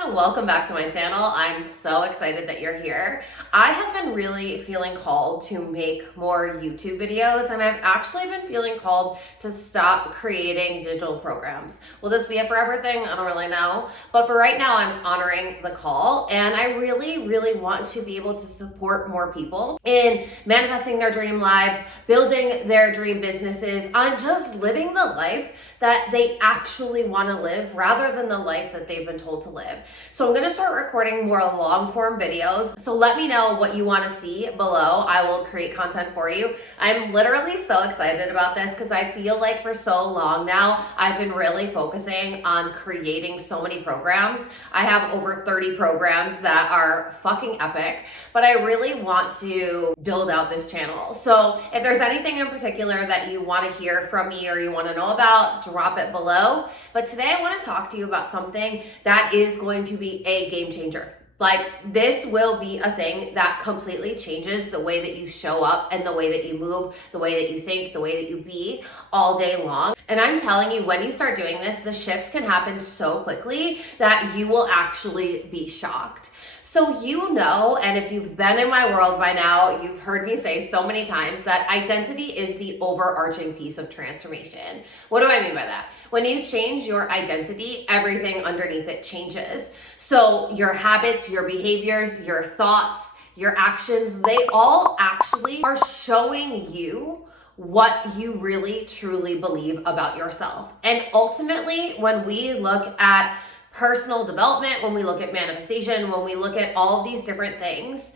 everyone, welcome back to my channel. I'm so excited that you're here. I have been really feeling called to make more YouTube videos, and I've actually been feeling called to stop creating digital programs. Will this be a forever thing? I don't really know, but for right now I'm honoring the call, and I really want to be able to support more people in manifesting their dream lives, building their dream businesses, on just living the life that they actually want to live rather than the life that they've been told to live. So I'm going to start recording more long form videos. So let me know what you want to see below. I will create content for you. I'm literally so excited about this because I feel like for so long now, I've been really focusing on creating so many programs. I have over 30 programs that are fucking epic, but I really want to build out this channel. So if there's anything in particular that you want to hear from me or you want to know about, drop it below. But today I want to talk to you about something that is going to be a game changer. Like, this will be a thing that completely changes the way that you show up and the way that you move, the way that you think, the way that you be all day long. And I'm telling you, when you start doing this, the shifts can happen so quickly that you will actually be shocked. So you know, and if you've been in my world by now, you've heard me say so many times that identity is the overarching piece of transformation. What do I mean by that? When you change your identity, everything underneath it changes. So your habits, your behaviors, your thoughts, your actions, they all actually are showing you what you really truly believe about yourself. And ultimately, when we look at personal development, when we look at manifestation, when we look at all of these different things,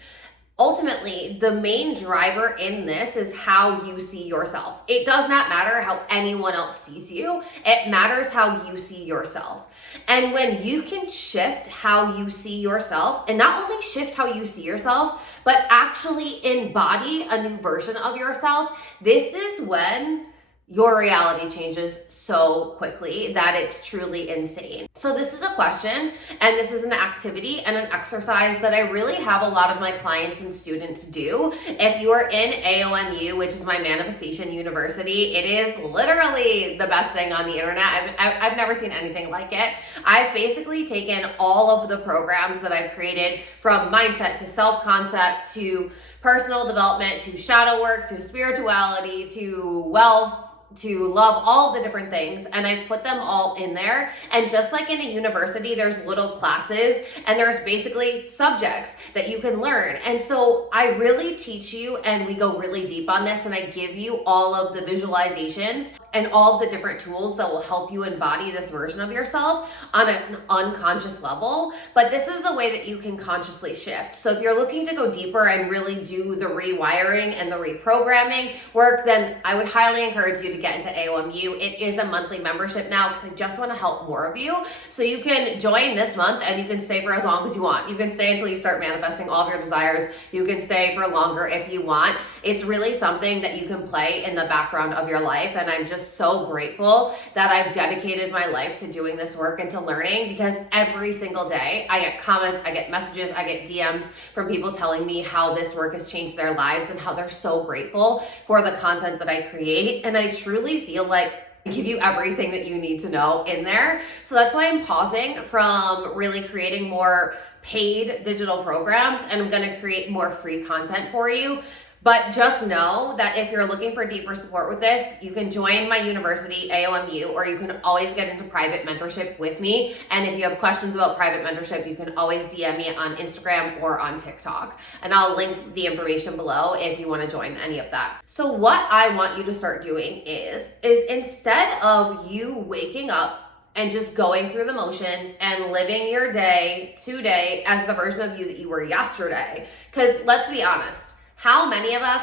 ultimately, the main driver in this is how you see yourself. It does not matter how anyone else sees you. It matters how you see yourself. And when you can shift how you see yourself, and not only shift how you see yourself, but actually embody a new version of yourself, this is when your reality changes so quickly that it's truly insane. So this is a question, and this is an activity and an exercise that I really have a lot of my clients and students do. If you are in AOMU, which is my manifestation university, it is literally the best thing on the internet. I've never seen anything like it. I've basically taken all of the programs that I've created, from mindset to self-concept to personal development to shadow work to spirituality to wealth to love, all of the different things, and I've put them all in there. And just like in a university, there's little classes and there's basically subjects that you can learn. And so I really teach you, and we go really deep on this, and I give you all of the visualizations and all of the different tools that will help you embody this version of yourself on an unconscious level. But this is the way that you can consciously shift. So if you're looking to go deeper and really do the rewiring and the reprogramming work, then I would highly encourage you to get into AOMU. It is a monthly membership now because I just want to help more of you. So you can join this month and you can stay for as long as you want. You can stay until you start manifesting all of your desires. You can stay for longer if you want. It's really something that you can play in the background of your life. And I'm just so grateful that I've dedicated my life to doing this work and to learning, because every single day I get comments, I get messages, I get DMs from people telling me how this work has changed their lives and how they're so grateful for the content that I create. And I truly feel like I give you everything that you need to know in there. So that's why I'm pausing from really creating more paid digital programs, and I'm going to create more free content for you. But just know that if you're looking for deeper support with this, you can join my university, AOMU, or you can always get into private mentorship with me. And if you have questions about private mentorship, you can always DM me on Instagram or on TikTok. And I'll link the information below if you want to join any of that. So what I want you to start doing is instead of you waking up and just going through the motions and living your day today as the version of you that you were yesterday, because let's be honest, how many of us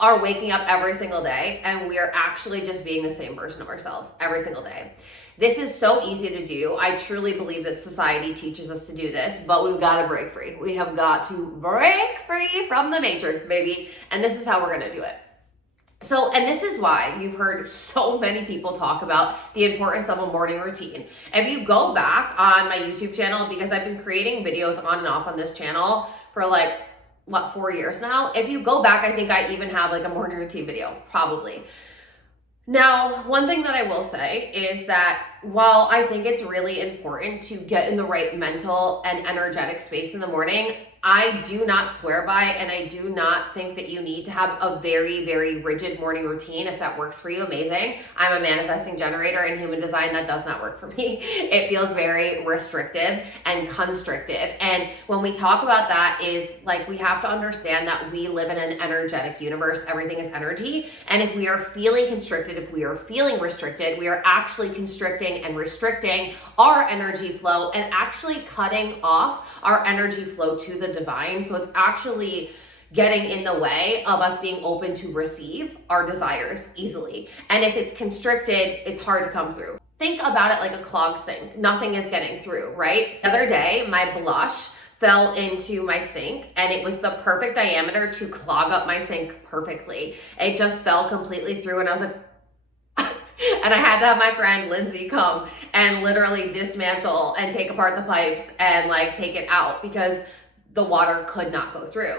are waking up every single day and we are actually just being the same version of ourselves every single day? This is so easy to do. I truly believe that society teaches us to do this, but we've got to break free. We have got to break free from the matrix, baby. And this is how we're going to do it. So, and this is why you've heard so many people talk about the importance of a morning routine. If you go back on my YouTube channel, because I've been creating videos on and off on this channel for 4 years now. If you go back, I think I even have a morning routine video, probably. Now, one thing that I will say is that while I think it's really important to get in the right mental and energetic space in the morning, I do not swear by, and I do not think that you need to have a very, very rigid morning routine. If that works for you, amazing. I'm a manifesting generator in human design. That does not work for me. It feels very restrictive and constrictive. And when we talk about that, is like, we have to understand that we live in an energetic universe. Everything is energy. And if we are feeling constricted, if we are feeling restricted, we are actually constricting and restricting our energy flow and actually cutting off our energy flow to the divine. So it's actually getting in the way of us being open to receive our desires easily. And if it's constricted, it's hard to come through. Think about it like a clogged sink. Nothing is getting through, right? The other day, my blush fell into my sink, and it was the perfect diameter to clog up my sink perfectly. It just fell completely through, and I was like, and I had to have my friend Lindsay come and literally dismantle and take apart the pipes and like take it out, because the water could not go through.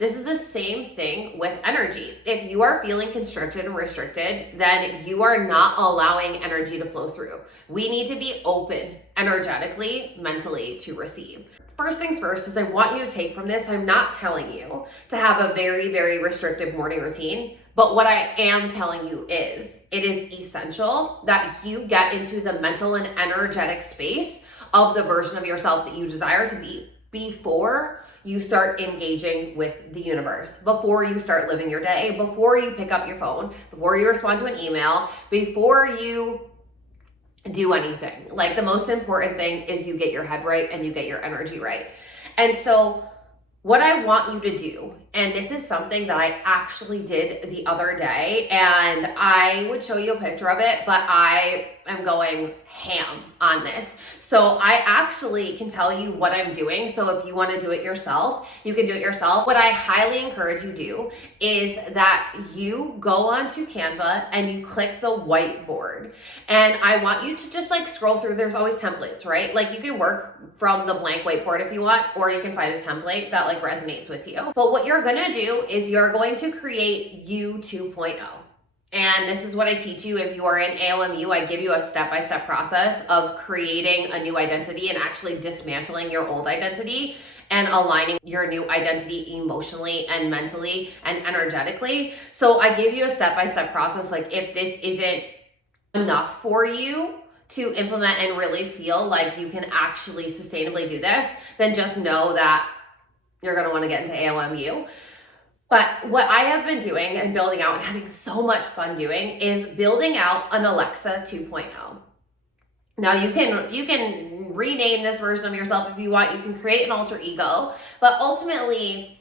This is the same thing with energy. If you are feeling constricted and restricted, then you are not allowing energy to flow through. We need to be open energetically, mentally to receive. First things first is I want you to take from this, I'm not telling you to have a very, very restrictive morning routine, but what I am telling you is it is essential that you get into the mental and energetic space of the version of yourself that you desire to be before you start engaging with the universe, before you start living your day, before you pick up your phone, before you respond to an email, before you do anything. Like, the most important thing is you get your head right and you get your energy right. And so what I want you to do, and this is something that I actually did the other day, and I would show you a picture of it, but I am going ham on this. So I actually can tell you what I'm doing. So if you want to do it yourself, you can do it yourself. What I highly encourage you do is that you go onto Canva and you click the whiteboard. And I want you to just like scroll through. There's always templates, right? Like, you can work from the blank whiteboard if you want, or you can find a template that like resonates with you. But what you're going to do is you're going to create you 2.0. And this is what I teach you. If you are in AOMU, I give you a step-by-step process of creating a new identity and actually dismantling your old identity and aligning your new identity emotionally and mentally and energetically. So I give you a step-by-step process. Like, if this isn't enough for you to implement and really feel like you can actually sustainably do this, then just know that you're going to want to get into AOMU. But what I have been doing and building out and having so much fun doing is building out an Alexa 2.0. Now you can rename this version of yourself if you want. You can create an alter ego, but ultimately,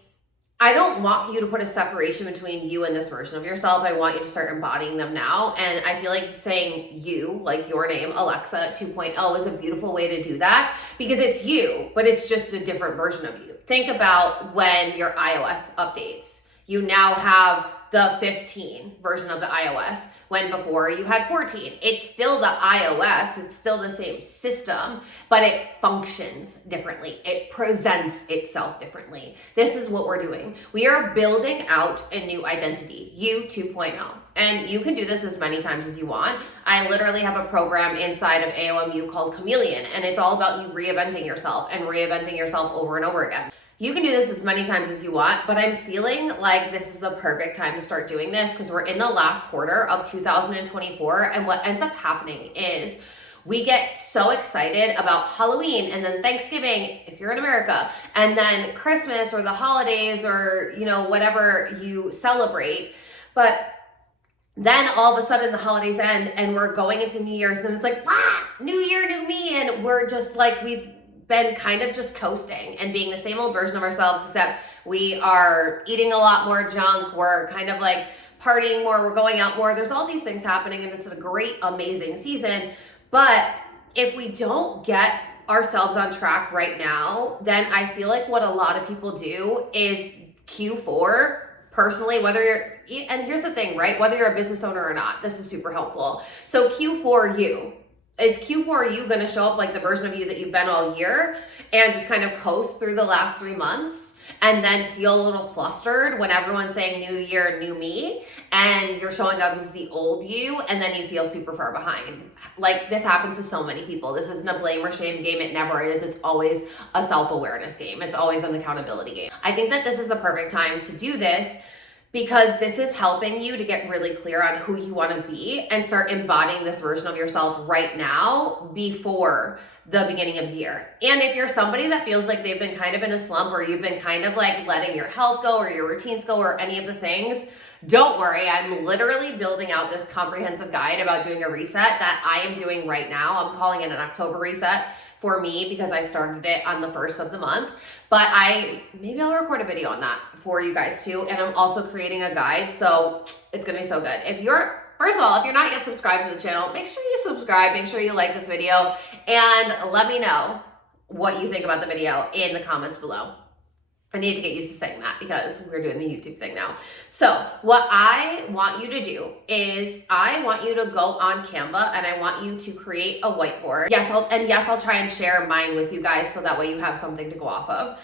I don't want you to put a separation between you and this version of yourself. I want you to start embodying them now. And I feel like saying you, like your name, Alexa 2.0, is a beautiful way to do that, because it's you, but it's just a different version of you. Think about when your iOS updates. You now have the 15 version of the iOS, when before you had 14. It's still the iOS, it's still the same system, but it functions differently. It presents itself differently. This is what we're doing. We are building out a new identity, you 2.0. And you can do this as many times as you want. I literally have a program inside of AOMU called Chameleon, and it's all about you reinventing yourself and reinventing yourself over and over again. You can do this as many times as you want, but I'm feeling like this is the perfect time to start doing this, because we're in the last quarter of 2024, and what ends up happening is we get so excited about Halloween and then Thanksgiving, if you're in America, and then Christmas or the holidays, or, you know, whatever you celebrate. But then all of a sudden the holidays end and we're going into New Year's, and it's like, new year, new me. And we're just like, we've been kind of just coasting and being the same old version of ourselves, except we are eating a lot more junk. We're kind of like partying more. We're going out more. There's all these things happening, and it's a great, amazing season. But if we don't get ourselves on track right now, then I feel like what a lot of people do is Q4, personally, whether you're, and here's the thing, right? Whether you're a business owner or not, this is super helpful. So Q4 you. Is Q4 you going to show up like the version of you that you've been all year and just kind of coast through the last 3 months and then feel a little flustered when everyone's saying new year, new me, and you're showing up as the old you, and then you feel super far behind. Like, this happens to so many people. This isn't a blame or shame game. It never is. It's always a self-awareness game. It's always an accountability game. I think that this is the perfect time to do this, because this is helping you to get really clear on who you want to be and start embodying this version of yourself right now before the beginning of the year. And if you're somebody that feels like they've been kind of in a slump, or you've been kind of like letting your health go or your routines go or any of the things, don't worry. I'm literally building out this comprehensive guide about doing a reset that I am doing right now. I'm calling it an October reset for me because I started it on the 1st of the month, but maybe I'll record a video on that for you guys too. And I'm also creating a guide, so it's gonna be so good. First of all, if you're not yet subscribed to the channel, make sure you subscribe, make sure you like this video, and let me know what you think about the video in the comments below. I need to get used to saying that because we're doing the YouTube thing now. So what I want you to do is I want you to go on Canva and I want you to create a whiteboard. Yes, I'll try and share mine with you guys so that way you have something to go off of.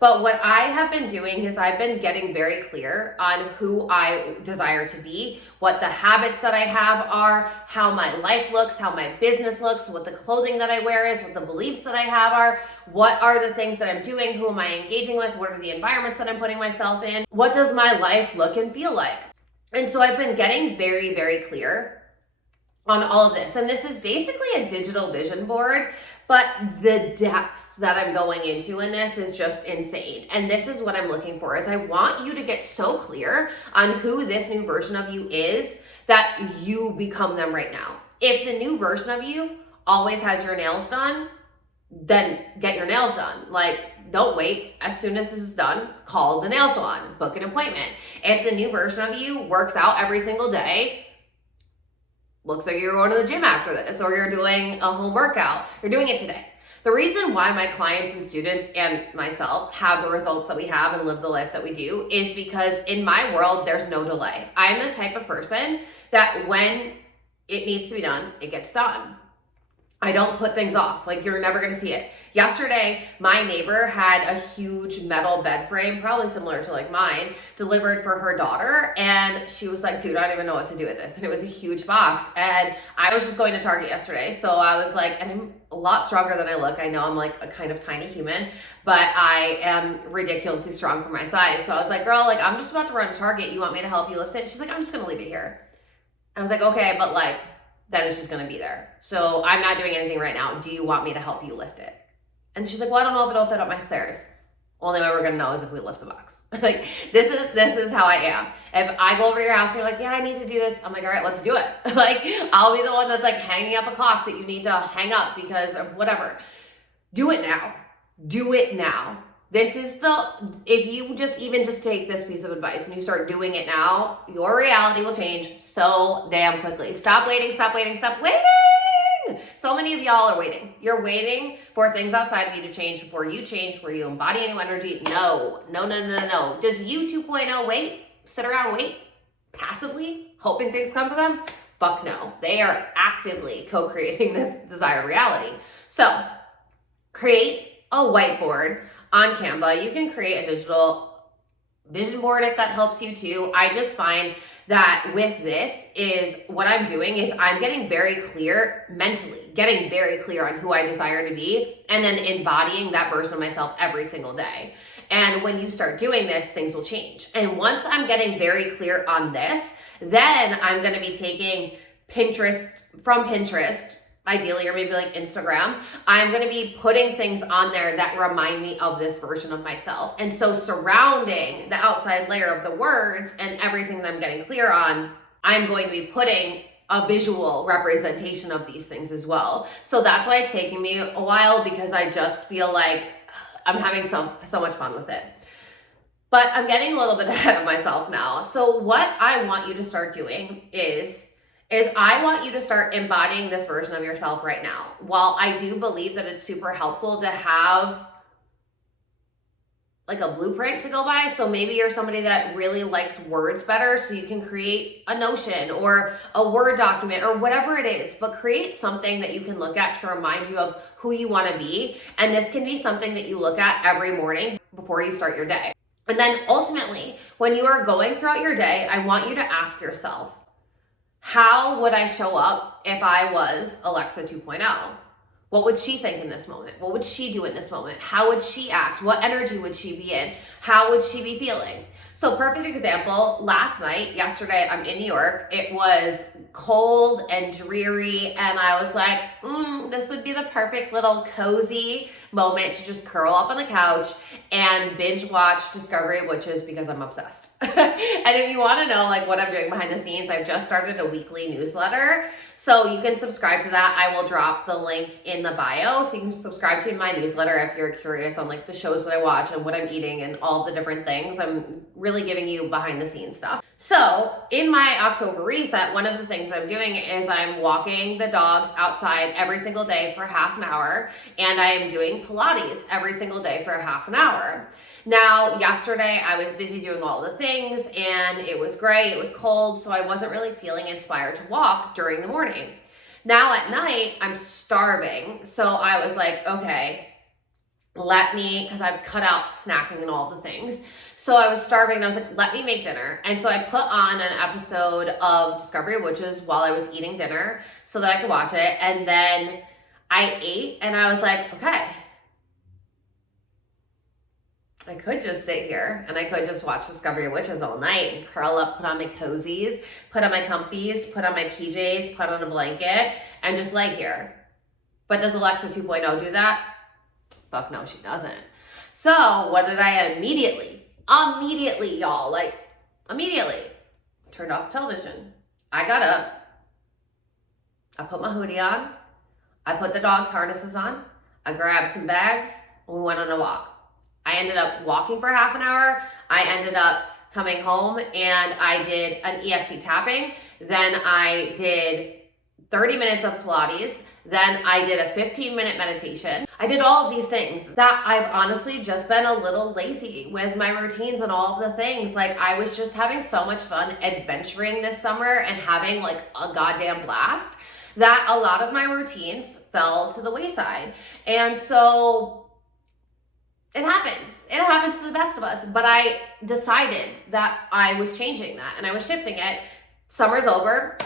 But what I have been doing is I've been getting very clear on who I desire to be, what the habits that I have are, how my life looks, how my business looks, what the clothing that I wear is, what the beliefs that I have are, what are the things that I'm doing, who am I engaging with, what are the environments that I'm putting myself in, what does my life look and feel like. And so I've been getting very, very clear on all of this. And this is basically a digital vision board, but the depth that I'm going into in this is just insane. And this is what I'm looking for, is I want you to get so clear on who this new version of you is that you become them right now. If the new version of you always has your nails done, then get your nails done. Like, don't wait. As soon as this is done, call the nail salon, book an appointment. If the new version of you works out every single day, looks like you're going to the gym after this, or you're doing a home workout, you're doing it today. The reason why my clients and students and myself have the results that we have and live the life that we do is because in my world, there's no delay. I'm the type of person that when it needs to be done, it gets done. I don't put things off. Like, you're never gonna see it. Yesterday, my neighbor had a huge metal bed frame, probably similar to like mine, delivered for her daughter. And she was like, dude, I don't even know what to do with this. And it was a huge box. And I was just going to Target yesterday. So I was like, and I'm a lot stronger than I look. I know I'm like a kind of tiny human, but I am ridiculously strong for my size. So I was like, girl, like, I'm just about to run to Target. You want me to help you lift it? She's like, I'm just gonna leave it here. I was like, okay, but like, then it's just gonna be there. So I'm not doing anything right now. Do you want me to help you lift it? And she's like, well, I don't know if it'll fit up my stairs. Only way we're gonna know is if we lift the box. Like, this is how I am. If I go over to your house and you're like, yeah, I need to do this, I'm like, all right, let's do it. Like, I'll be the one that's like hanging up a clock that you need to hang up because of whatever. Do it now. Do it now. This is if you just take this piece of advice and you start doing it now, your reality will change so damn quickly. Stop waiting, stop waiting, stop waiting. So many of y'all are waiting. You're waiting for things outside of you to change before you change, before you embody a new energy. No. Does you 2.0 wait? Sit around, wait? Passively? Hoping things come to them? Fuck no. They are actively co-creating this desired reality. So, create a whiteboard on Canva. You can create a digital vision board if that helps you too. I just find that with this is what I'm doing is I'm getting very clear mentally, getting very clear on who I desire to be, and then embodying that version of myself every single day. And when you start doing this, things will change. And once I'm getting very clear on this, then I'm going to be taking Pinterest, ideally, or maybe like Instagram, I'm going to be putting things on there that remind me of this version of myself. And so surrounding the outside layer of the words and everything that I'm getting clear on, I'm going to be putting a visual representation of these things as well. So that's why it's taking me a while, because I just feel like I'm having so much fun with it. But I'm getting a little bit ahead of myself now. So what I want you to start doing is I want you to start embodying this version of yourself right now. While I do believe that it's super helpful to have like a blueprint to go by, so maybe you're somebody that really likes words better, so you can create a Notion or a Word document or whatever it is, but create something that you can look at to remind you of who you want to be. And this can be something that you look at every morning before you start your day. And then ultimately, when you are going throughout your day, I want you to ask yourself, how would I show up if I was Alexa 2.0? What would she think in this moment? What would she do in this moment? How would she act? What energy would she be in? How would she be feeling? So perfect example, yesterday, I'm in New York. It was cold and dreary, and I was like, this would be the perfect little cozy moment to just curl up on the couch and binge watch Discovery of Witches because I'm obsessed. And if you want to know like what I'm doing behind the scenes, I've just started a weekly newsletter. So you can subscribe to that. I will drop the link in the bio. So you can subscribe to my newsletter if you're curious on like the shows that I watch and what I'm eating and all the different things. I'm really giving you behind the scenes stuff. So in my October reset, one of the things I'm doing is I'm walking the dogs outside every single day for half an hour, and I am doing Pilates every single day for half an hour. Now, yesterday I was busy doing all the things and it was gray, it was cold, so I wasn't really feeling inspired to walk during the morning. Now at night, I'm starving, so I was like, okay, because I've cut out snacking and all the things. So I was starving and I was like, let me make dinner. And so I put on an episode of Discovery of Witches while I was eating dinner so that I could watch it. And then I ate and I was like, okay, I could just sit here and I could just watch Discovery of Witches all night and curl up, put on my cozies, put on my comfies, put on my PJs, put on a blanket, and just lay here. But does Alexa 2.0 do that? Fuck no, she doesn't. So what did I immediately, y'all, immediately turned off the television. I got up, I put my hoodie on, I put the dog's harnesses on, I grabbed some bags, and we went on a walk. I ended up walking for half an hour. I ended up coming home and I did an EFT tapping. Then I did 30 minutes of Pilates. Then I did a 15-minute meditation. I did all of these things that I've honestly just been a little lazy with my routines and all of the things. Like I was just having so much fun adventuring this summer and having like a goddamn blast that a lot of my routines fell to the wayside. And so it happens. It happens to the best of us. But I decided that I was changing that and I was shifting it. Summer's over.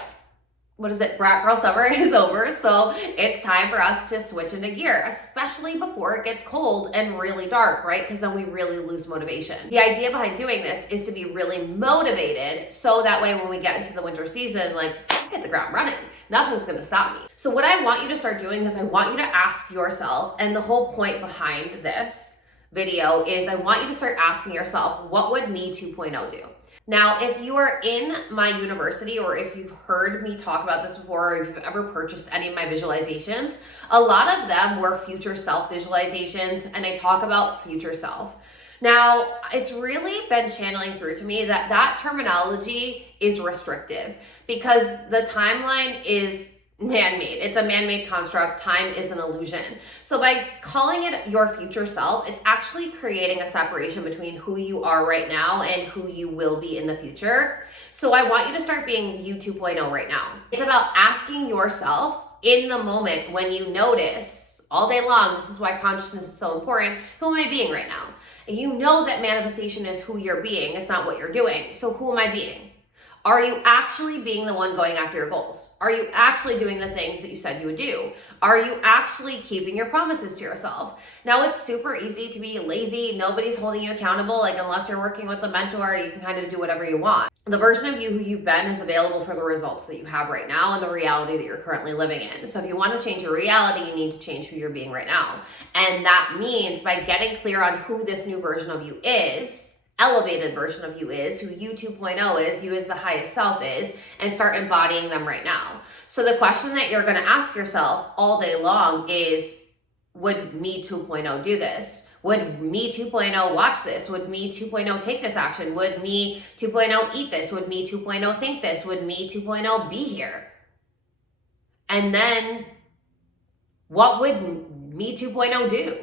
What is it? Brat girl summer is over. So it's time for us to switch into gear, especially before it gets cold and really dark, right? Because then we really lose motivation. The idea behind doing this is to be really motivated so that way when we get into the winter season, like hit the ground running. Nothing's gonna stop me. So what I want you to start doing is I want you to ask yourself, and the whole point behind this video is I want you to start asking yourself, what would Me 2.0 do? Now, if you are in my university or if you've heard me talk about this before, or if you've ever purchased any of my visualizations, a lot of them were future self visualizations, and I talk about future self. Now, it's really been channeling through to me that that terminology is restrictive because the timeline is man-made. It's a man-made construct. Time is an illusion. So by calling it your future self, it's actually creating a separation between who you are right now and who you will be in the future. So I want you to start being you 2.0 right now. It's about asking yourself in the moment when you notice all day long, this is why consciousness is so important, who am I being right now? And you know that manifestation is who you're being. It's not what you're doing. So who am I being? Are you actually being the one going after your goals? Are you actually doing the things that you said you would do? Are you actually keeping your promises to yourself? Now, it's super easy to be lazy. Nobody's holding you accountable. Like, unless you're working with a mentor, you can kind of do whatever you want. The version of you who you've been is available for the results that you have right now and the reality that you're currently living in. So if you want to change your reality, you need to change who you're being right now. And that means by getting clear on who this new version of you is, elevated version of you is, who you 2.0 is, you as the highest self is, and start embodying them right now. So the question that you're going to ask yourself all day long is, would Me 2.0 do this? Would Me 2.0 watch this? Would Me 2.0 take this action? Would Me 2.0 eat this? Would Me 2.0 think this? Would Me 2.0 be here? And then what would Me 2.0 do?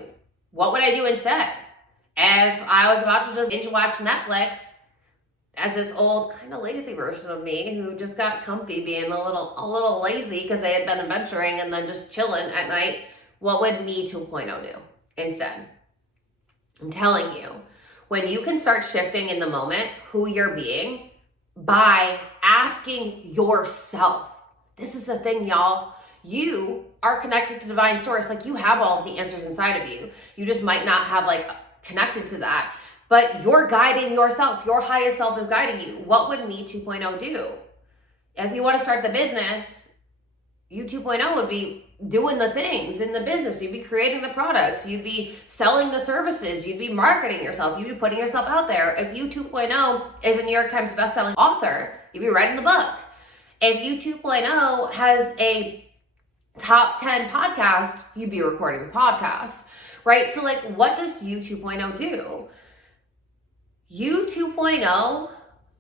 What would I do instead? If I was about to just binge watch Netflix as this old kind of lazy version of me who just got comfy being a little lazy because they had been adventuring and then just chilling at night, what would Me 2.0 do instead? I'm telling you, When you can start shifting in the moment who you're being by asking yourself. This is the thing, y'all. You are connected to divine source. Like, you have all of the answers inside of you. You just might not have like connected to that, but you're guiding yourself. Your highest self is guiding you. What would me 2.0 do? If you want to start the business, you 2.0 would be doing the things in the business. You'd be creating the products. You'd be selling the services. You'd be marketing yourself. You'd be putting yourself out there. If you 2.0 is a New York Times bestselling author, you'd be writing the book. If you 2.0 has a top 10 podcast, you'd be recording the podcast, right? So like, what does you 2.0 do? You 2.0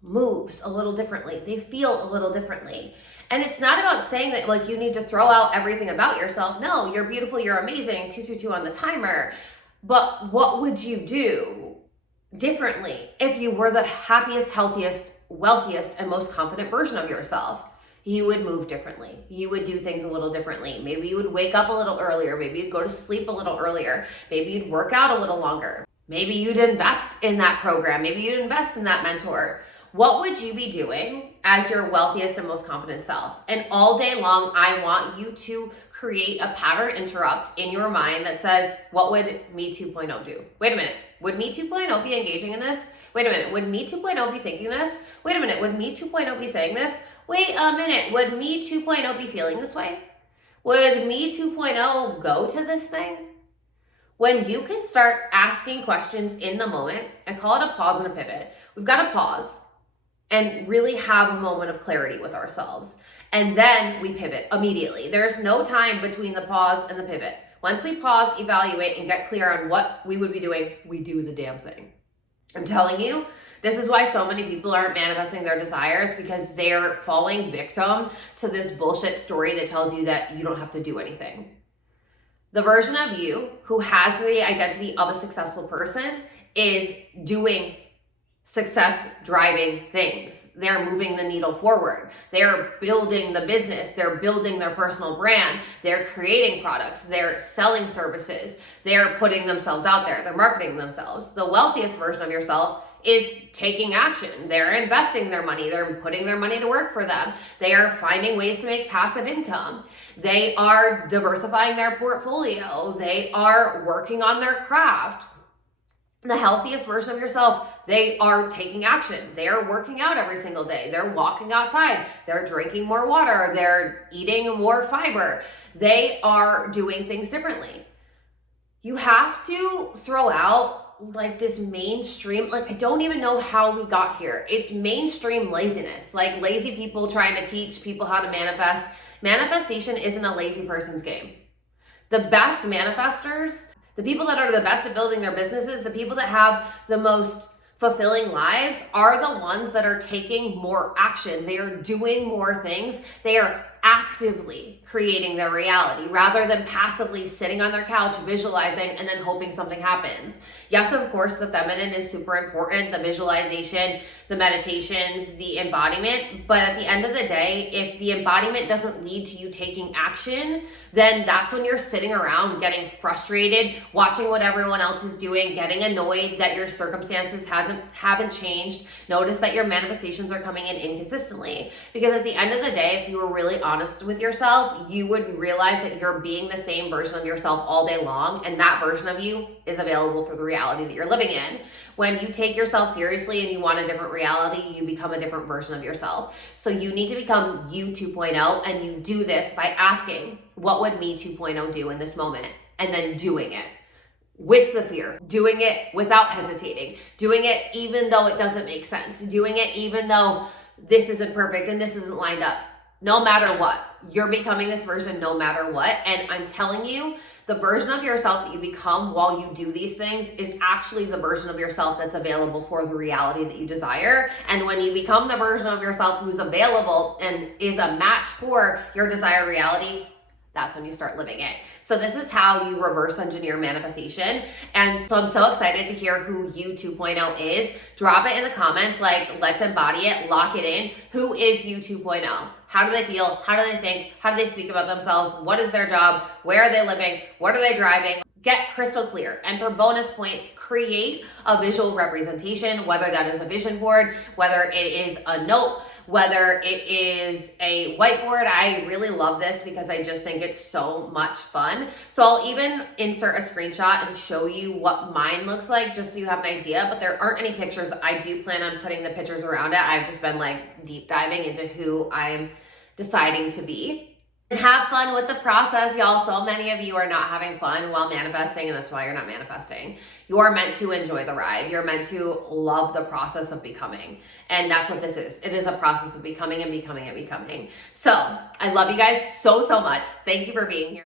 moves a little differently. They feel a little differently. And it's not about saying that like you need to throw out everything about yourself. No, you're beautiful, you're amazing, 222 on the timer. But what would you do differently if you were the happiest, healthiest, wealthiest, and most confident version of yourself? You would move differently. You would do things a little differently. Maybe you would wake up a little earlier. Maybe you'd go to sleep a little earlier. Maybe you'd work out a little longer. Maybe you'd invest in that program. Maybe you'd invest in that mentor. What would you be doing as your wealthiest and most confident self? And all day long, I want you to create a pattern interrupt in your mind that says, what would me 2.0 do? Wait a minute, would me 2.0 be engaging in this? Wait a minute, would me 2.0 be thinking this? Wait a minute, would me 2.0 be saying this? Wait a minute, would me 2.0 be feeling this way? Would me 2.0 go to this thing? When you can start asking questions in the moment, I call it a pause and a pivot. We've got to pause and really have a moment of clarity with ourselves. And then we pivot immediately. There's no time between the pause and the pivot. Once we pause, evaluate, and get clear on what we would be doing, we do the damn thing. I'm telling you, this is why so many people aren't manifesting their desires, because they're falling victim to this bullshit story that tells you that you don't have to do anything. The version of you who has the identity of a successful person is doing success driving things. They're moving the needle forward. They're building the business. They're building their personal brand. They're creating products. They're selling services. They're putting themselves out there. They're marketing themselves. The wealthiest version of yourself is taking action. They're investing their money. They're putting their money to work for them. They are finding ways to make passive income. They are diversifying their portfolio. They are working on their craft. The healthiest version of yourself, they are taking action. They are working out every single day. They're walking outside. They're drinking more water. They're eating more fiber. They are doing things differently. You have to throw out like this mainstream, like I don't even know how we got here. It's mainstream laziness, like lazy people trying to teach people how to manifest. Manifestation isn't a lazy person's game. The best manifestors, the people that are the best at building their businesses, the people that have the most fulfilling lives are the ones that are taking more action. They are doing more things. They are actively creating their reality rather than passively sitting on their couch, visualizing, and then hoping something happens. Yes, of course, the feminine is super important, the visualization, the meditations, the embodiment. But at the end of the day, if the embodiment doesn't lead to you taking action, then that's when you're sitting around getting frustrated, watching what everyone else is doing, getting annoyed that your circumstances haven't changed. Notice that your manifestations are coming in inconsistently. Because at the end of the day, if you were really honest with yourself, you would realize that you're being the same version of yourself all day long, and that version of you is available for the reality that you're living in. When you take yourself seriously and you want a different reality, you become a different version of yourself. So you need to become you 2.0, and you do this by asking, what would me 2.0 do in this moment? And then doing it with the fear, doing it without hesitating, doing it even though it doesn't make sense, doing it even though this isn't perfect and this isn't lined up. No matter what, you're becoming this version no matter what. And I'm telling you, the version of yourself that you become while you do these things is actually the version of yourself that's available for the reality that you desire. And when you become the version of yourself who's available and is a match for your desired reality, that's when you start living it. So this is how you reverse engineer manifestation. And so I'm so excited to hear who you 2.0 is. Drop it in the comments, like, let's embody it, lock it in. Who is you 2.0? How do they feel? How do they think? How do they speak about themselves? What is their job? Where are they living? What are they driving? Get crystal clear. And for bonus points, create a visual representation, whether that is a vision board, whether it is a note, whether it is a whiteboard. I really love this because I just think it's so much fun. So I'll even insert a screenshot and show you what mine looks like, just so you have an idea, but there aren't any pictures. I do plan on putting the pictures around it. I've just been like deep diving into who I'm deciding to be. And have fun with the process, y'all. So many of you are not having fun while manifesting, and that's why you're not manifesting. You are meant to enjoy the ride. You're meant to love the process of becoming. And that's what this is. It is a process of becoming and becoming and becoming. So I love you guys so, so much. Thank you for being here.